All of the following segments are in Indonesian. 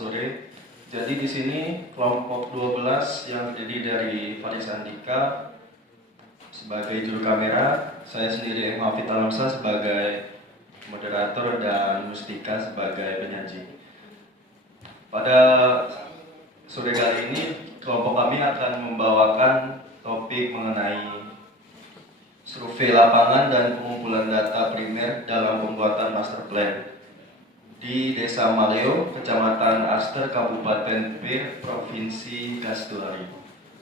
sore. Jadi di sini kelompok 12 yang terdiri dari Faris Andika sebagai juru kamera, saya sendiri Hafid Alamsa sebagai moderator dan Mustika sebagai penyaji. Pada sore kali ini kelompok kami akan membawakan topik mengenai survei lapangan dan pengumpulan data primer dalam pembuatan master plan di Desa Maleo, Kecamatan Aster, Kabupaten Bir, Provinsi Kasdulari.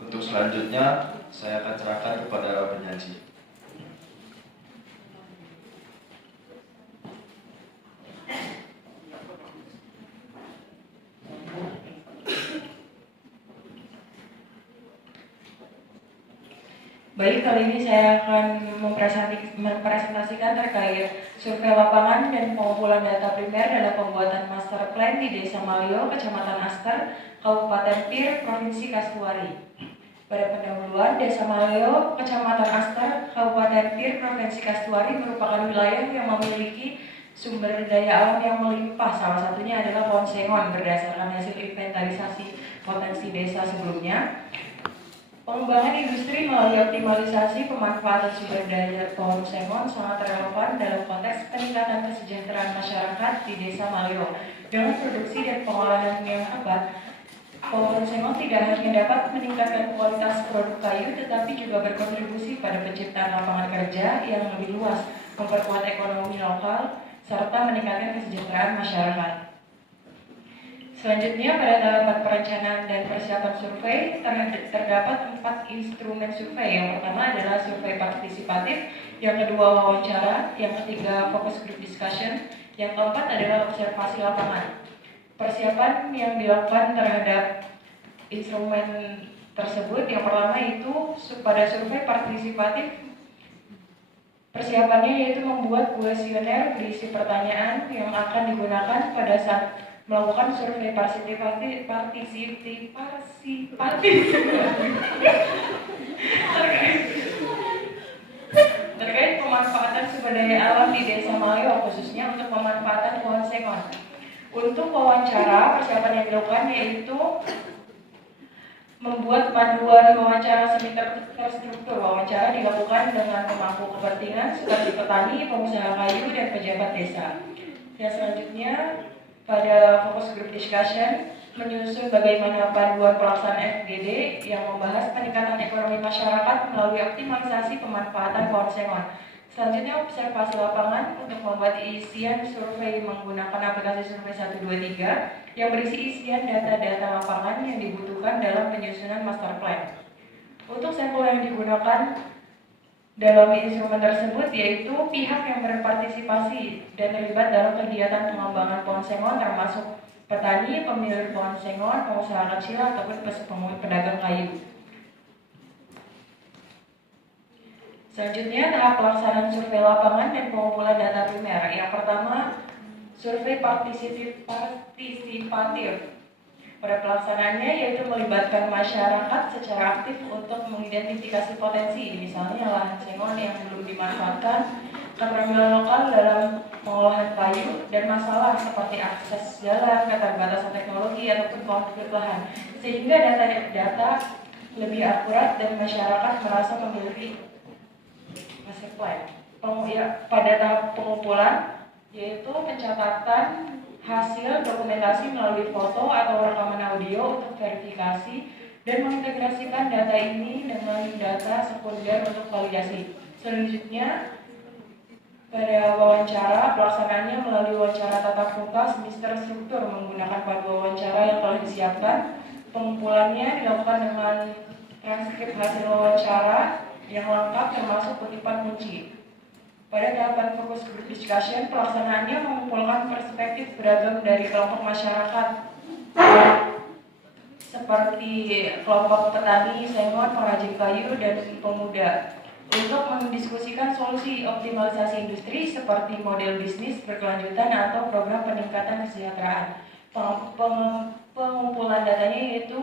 Untuk selanjutnya, saya akan serahkan kepada penyaji. Baik, kali ini saya akan mempresentasikan terkait survei lapangan dan pengumpulan data primer dalam pembuatan master plan di Desa Maleo, Kecamatan Aster, Kabupaten Bir, Provinsi Kasdulari. Pada pendahuluan, Desa Maleo, Kecamatan Aster, Kabupaten Bir, Provinsi Kasdulari merupakan wilayah yang memiliki sumber daya alam yang melimpah. Salah satunya adalah pohon sengon berdasarkan hasil inventarisasi potensi desa sebelumnya. Pengembangan industri melalui optimalisasi pemanfaatan sumber daya pohon sengon sangat relevan dalam konteks peningkatan kesejahteraan masyarakat di Desa Maleo. Dengan produksi dan pengolahan yang hebat, pohon sengon tidak hanya dapat meningkatkan kualitas produk kayu, tetapi juga berkontribusi pada penciptaan lapangan kerja yang lebih luas, memperkuat ekonomi lokal, serta meningkatkan kesejahteraan masyarakat. Selanjutnya, pada tahapan perencanaan dan persiapan survei terdapat 4 instrumen survei. Yang pertama adalah survei partisipatif, yang kedua wawancara, yang ketiga focus group discussion, yang keempat adalah observasi lapangan. Persiapan yang dilakukan terhadap instrumen tersebut, yang pertama itu pada survei partisipatif, persiapannya yaitu membuat kuesioner berisi pertanyaan yang akan digunakan pada saat melakukan survei partisipatif terkait pemanfaatan sumber daya alam di Desa Maleo, khususnya untuk pemanfaatan pohon sengon. Untuk wawancara, persiapan yang dilakukan yaitu membuat panduan wawancara semi terstruktur. Wawancara dilakukan dengan pemangku kepentingan seperti petani, pengusaha kayu, dan pejabat desa. Dan selanjutnya, pada fokus group discussion menyusun bagaimana panduan pelaksanaan FGD yang membahas peningkatan ekonomi masyarakat melalui optimalisasi pemanfaatan pohon sengon. Selanjutnya, observasi lapangan untuk membuat isian survei menggunakan aplikasi survei 123 yang berisi isian data-data lapangan yang dibutuhkan dalam penyusunan master plan. Untuk sampel yang digunakan dalam instrumen tersebut yaitu pihak yang berpartisipasi dan terlibat dalam kegiatan pengembangan pohon sengon, termasuk petani, pemilik pohon sengon, pengusaha kecil, ataupun pedagang kayu. Selanjutnya, tahap pelaksanaan survei lapangan dan pengumpulan data primer. Yang pertama, survei partisipatif. Pada pelaksanaannya yaitu melibatkan masyarakat secara aktif untuk mengidentifikasi potensi, misalnya lahan sengon yang belum dimanfaatkan, keterampilan lokal dalam pengolahan kayu, dan masalah seperti akses jalan, keterbatasan teknologi, ataupun konflik lahan, sehingga data lebih akurat dan masyarakat merasa memiliki master plan. Pada tahap pengumpulan yaitu pencatatan hasil dokumentasi melalui foto atau rekaman audio untuk verifikasi dan mengintegrasikan data ini dengan data sekunder untuk validasi. Selanjutnya, pada wawancara, pelaksanaannya melalui wawancara tatap muka semi terstruktur menggunakan panduan wawancara yang telah disiapkan. Pengumpulannya dilakukan dengan transkrip hasil wawancara yang lengkap termasuk kutipan kunci. Pada tahapan fokus group discussion, pelaksanaannya mengumpulkan perspektif beragam dari kelompok masyarakat seperti kelompok petani, sengon, pengrajin kayu, dan pemuda untuk mendiskusikan solusi optimalisasi industri seperti model bisnis berkelanjutan atau program peningkatan kesejahteraan. Pengumpulan datanya yaitu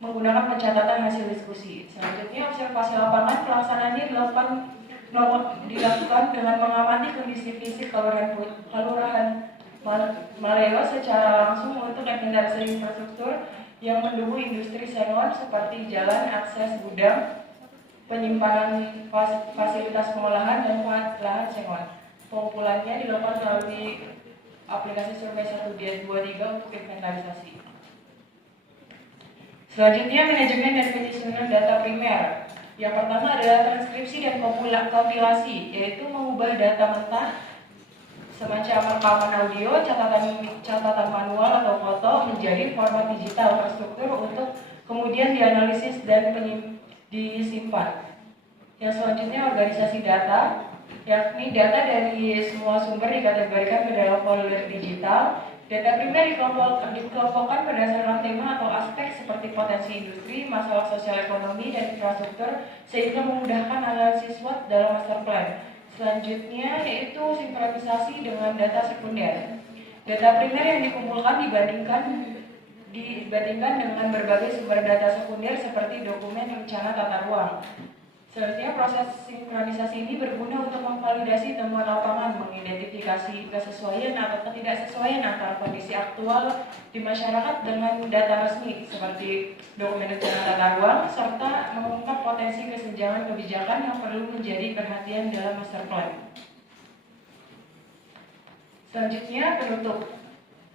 menggunakan pencatatan hasil diskusi. Selanjutnya, observasi lapangan, pelaksanaannya dilakukan dengan mengamati kondisi fisik kelurahan Maleo secara langsung untuk inventarisasi infrastruktur yang mendukung industri sengon seperti jalan, akses gudang, penyimpanan fasilitas pengolahan dan lahan sengon. Pengumpulannya dilakukan melalui aplikasi survei 123 untuk inventarisasi. Selanjutnya, manajemen dan penyusunan data primer. Yang pertama adalah transkripsi dan kompilasi, yaitu mengubah data mentah semacam rekaman audio, catatan manual atau foto menjadi format digital terstruktur untuk kemudian dianalisis dan disimpan. Yang selanjutnya organisasi data, yakni data dari semua sumber dikategorikan ke dalam folder digital. Data primer dikelompokkan berdasarkan tema atau aspek seperti potensi industri, masalah sosial ekonomi, dan infrastruktur sehingga memudahkan analisis SWOT dalam master plan. Selanjutnya yaitu sinkronisasi dengan data sekunder. Data primer yang dikumpulkan dibandingkan dengan berbagai sumber data sekunder seperti dokumen rencana tata ruang. Selanjutnya proses sinkronisasi ini berguna untuk memvalidasi temuan lapangan, mengidentifikasi kesesuaian atau ketidaksesuaian antara kondisi aktual di masyarakat dengan data resmi seperti dokumen rencana tata ruang, serta mengungkap potensi kesenjangan kebijakan yang perlu menjadi perhatian dalam master plan. Selanjutnya penutup.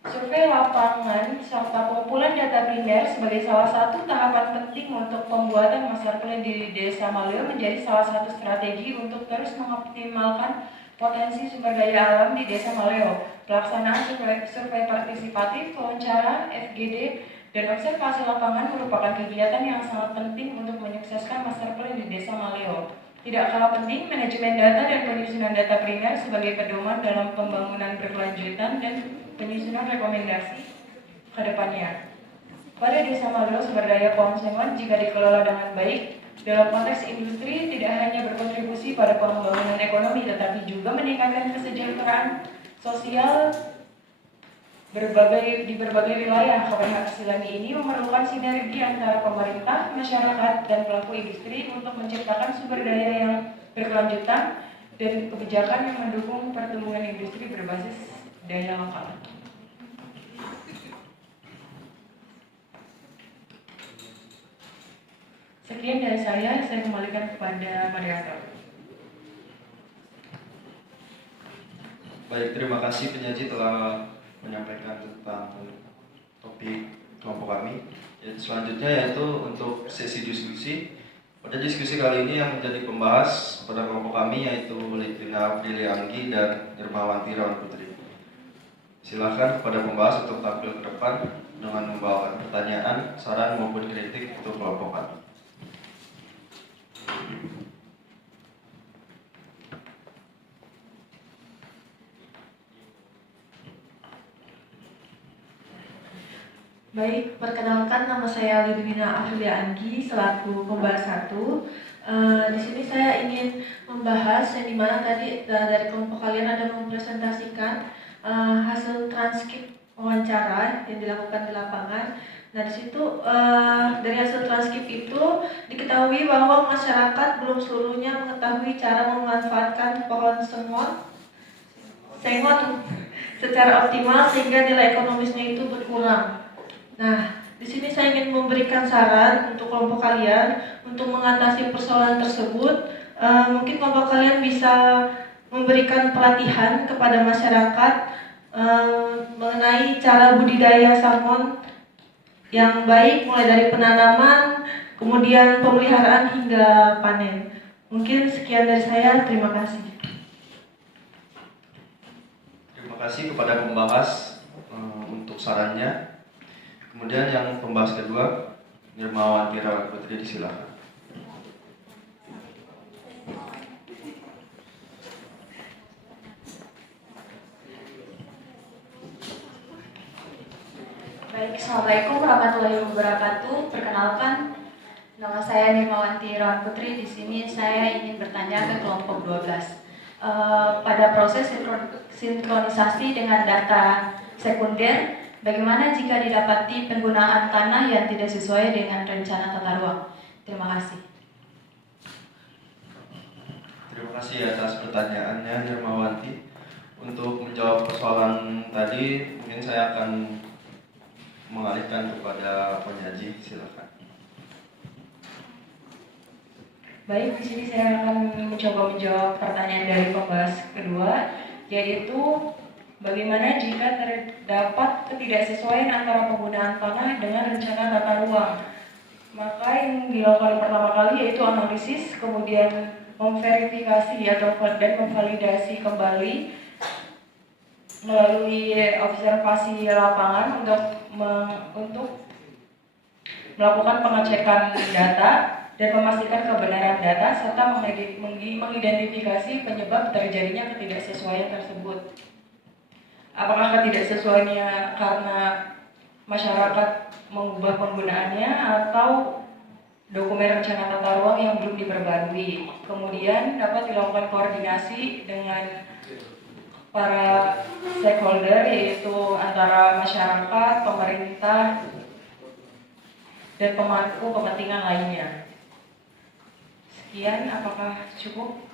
Survei lapangan serta pengumpulan data primer sebagai salah satu tahapan penting untuk pembuatan master plan di Desa Maleo menjadi salah satu strategi untuk terus mengoptimalkan potensi sumber daya alam di Desa Maleo. Pelaksanaan survei partisipatif, wawancara, FGD, dan observasi lapangan merupakan kegiatan yang sangat penting untuk menyukseskan master plan di Desa Maleo. Tidak kalah penting, manajemen data dan penyusunan data primer sebagai pedoman dalam pembangunan berkelanjutan dan penyusunan rekomendasi ke depannya. Pada Desa Maleo, sumber daya pohon sengon jika dikelola dengan baik dalam konteks industri tidak hanya berkontribusi pada pembangunan ekonomi tetapi juga meningkatkan kesejahteraan sosial di berbagai wilayah. Keberhasilan ini memerlukan sinergi antara pemerintah, masyarakat, dan pelaku industri untuk menciptakan sumber daya yang berkelanjutan dan kebijakan yang mendukung pertumbuhan industri berbasis daya lokal. Sekian dari saya kembalikan kepada moderator. Baik, terima kasih penyaji telah menyampaikan tentang topik kelompok kami. Selanjutnya yaitu untuk sesi diskusi. Pada diskusi kali ini yang menjadi pembahas pada kelompok kami yaitu Litina Aprilia Anggi dan Nirmawanti Rawan Putri. Silakan kepada pembahas untuk tampil ke depan dengan membawakan pertanyaan, saran maupun kritik untuk kelompok kami. Baik, perkenalkan nama saya Lidwina Aprilia Anggi selaku pembahas 1. Di sini saya ingin membahas yang dimana tadi dari kelompok kalian ada mempresentasikan hasil transkrip wawancara yang dilakukan di lapangan. Nah, di situ dari hasil transkrip itu diketahui bahwa masyarakat belum seluruhnya mengetahui cara memanfaatkan pohon sengon secara optimal sehingga nilai ekonomisnya itu berkurang. Nah, di sini saya ingin memberikan saran untuk kelompok kalian untuk mengatasi persoalan tersebut. Mungkin kelompok kalian bisa memberikan pelatihan kepada masyarakat mengenai cara budidaya salmon yang baik, mulai dari penanaman, kemudian pemeliharaan hingga panen. Mungkin sekian dari saya. Terima kasih. Terima kasih kepada pembahas untuk sarannya. Kemudian yang pembahas kedua, Nirmawanti Rawan Putri, disilakan. Baik, Assalamualaikum warahmatullahi wabarakatuh. Perkenalkan, nama saya Nirmawanti Rawan Putri. Di sini saya ingin bertanya ke kelompok 12. Pada proses sinkronisasi dengan data sekunder, bagaimana jika didapati penggunaan tanah yang tidak sesuai dengan rencana tata ruang? Terima kasih. Terima kasih atas pertanyaannya, Nirmawanti. Untuk menjawab persoalan tadi, mungkin saya akan mengalihkan kepada penyaji. Silakan. Baik, di sini saya akan mencoba menjawab pertanyaan dari pembahas kedua, yaitu bagaimana jika terdapat ketidaksesuaian antara penggunaan tanah dengan rencana tata ruang. Maka yang dilakukan pertama kali yaitu analisis, kemudian memverifikasi dan memvalidasi kembali melalui observasi lapangan untuk melakukan pengecekan data dan memastikan kebenaran data serta mengidentifikasi penyebab terjadinya ketidaksesuaian tersebut. Apakah ketidaksesuaiannya karena masyarakat mengubah penggunaannya atau dokumen rencana tata ruang yang belum diperbarui. Kemudian dapat dilakukan koordinasi dengan para stakeholder, yaitu antara masyarakat, pemerintah, dan pemangku kepentingan lainnya. Sekian, apakah cukup,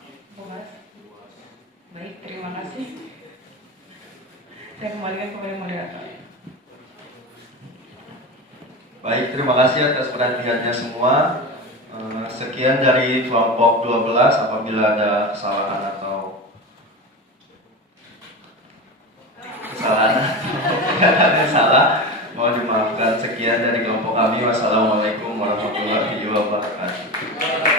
Mas? Baik, terima kasih. Saya kembalikan kepada moderator. Baik, terima kasih atas perhatiannya semua. Sekian dari kelompok 12. Apabila ada kesalahan atau salah, mohon dimaafkan. Sekian dari kelompok kami. Wassalamualaikum warahmatullahi wabarakatuh.